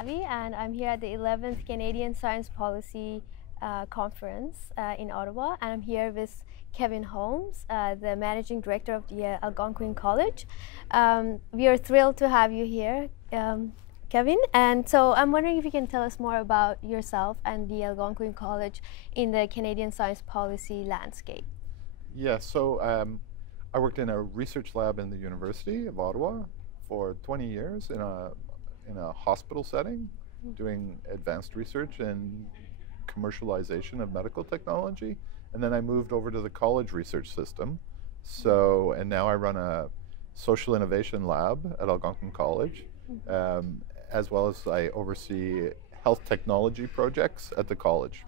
Nabavi, and I'm here at the 11th Canadian Science Policy Conference in Ottawa, and I'm here with Kevin Holmes, the Managing Director of the Algonquin College. We are thrilled to have you here, Kevin, and so I'm wondering if you can tell us more about yourself and the Algonquin College in the Canadian science policy landscape. Yeah, so I worked in a research lab in the University of Ottawa for 20 years in a hospital setting, doing advanced research and commercialization of medical technology. And then I moved over to the college research system. And now I run a social innovation lab at Algonquin College, as well as I oversee health technology projects at the college.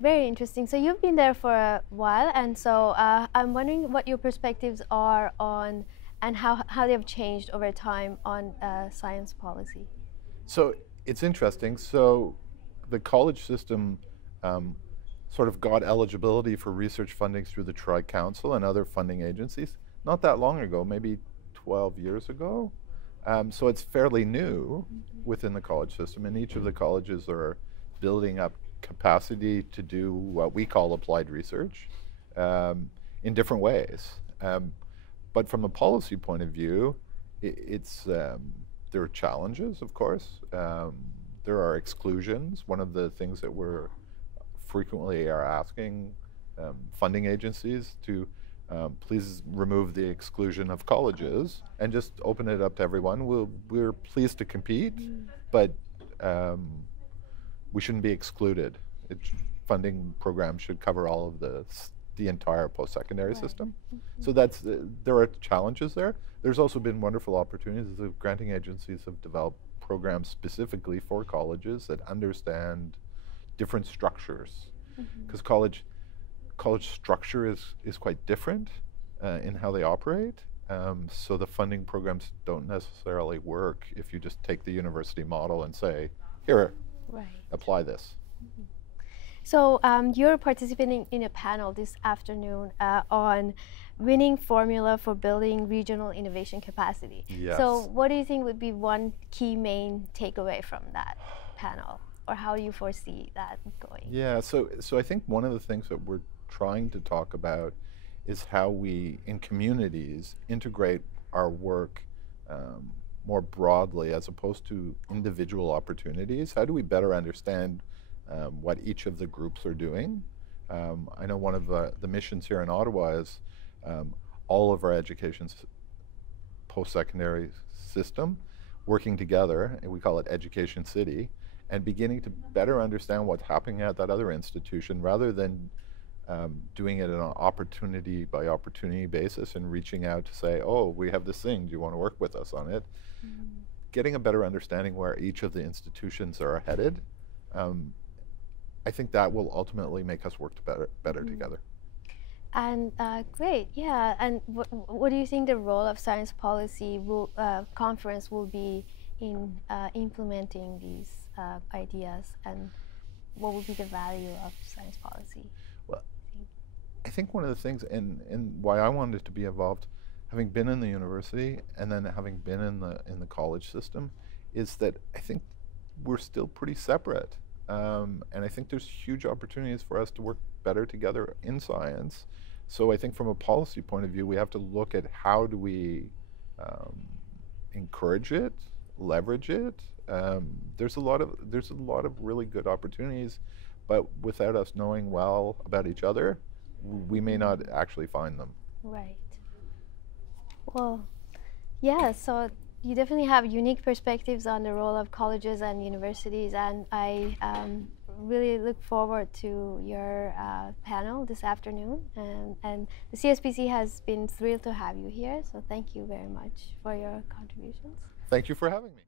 Very interesting. So you've been there for a while, and so I'm wondering what your perspectives are on and how they've changed over time on science policy. So it's interesting. So the college system sort of got eligibility for research funding through the Tri-Council and other funding agencies not that long ago, maybe 12 years ago. So it's fairly new within the college system, and each of the colleges are building up capacity to do what we call applied research in different ways. But from a policy point of view, there are challenges, of course. There are exclusions. One of the things that we're frequently are asking funding agencies to please remove the exclusion of colleges and just open it up to everyone. We're pleased to compete, but we shouldn't be excluded. Funding programs should cover all of the entire post-secondary system. So there are challenges there. There's also been wonderful opportunities. The granting agencies have developed programs specifically for colleges that understand different structures, because college structure is quite different in how they operate. So the funding programs don't necessarily work if you just take the university model and say, here, apply this. So you're participating in a panel this afternoon on winning formula for building regional innovation capacity. Yes. So what do you think would be one key main takeaway from that panel, or how do you foresee that going? Yeah, so I think one of the things that we're trying to talk about is how we, in communities, integrate our work more broadly as opposed to individual opportunities. How do we better understand what each of the groups are doing? I know one of the missions here in Ottawa is all of our education post-secondary system working together, and we call it Education City, and beginning to better understand what's happening at that other institution rather than doing it on an opportunity by opportunity basis and reaching out to say, oh, we have this thing, do you want to work with us on it? Getting a better understanding where each of the institutions are headed, I think that will ultimately make us work better together. And great, yeah. And what do you think the role of science policy conference will be in implementing these ideas, and what will be the value of science policy? Well, I think one of the things, and why I wanted to be involved, having been in the university and then having been in the college system, is that I think we're still pretty separate. And I think there's huge opportunities for us to work better together in science. So I think from a policy point of view, we have to look at how do we encourage it, leverage it. There's a lot of really good opportunities, but without us knowing well about each other, we may not actually find them. Right. Well, yeah, so you definitely have unique perspectives on the role of colleges and universities, and I really look forward to your panel this afternoon. And the CSPC has been thrilled to have you here, so thank you very much for your contributions. Thank you for having me.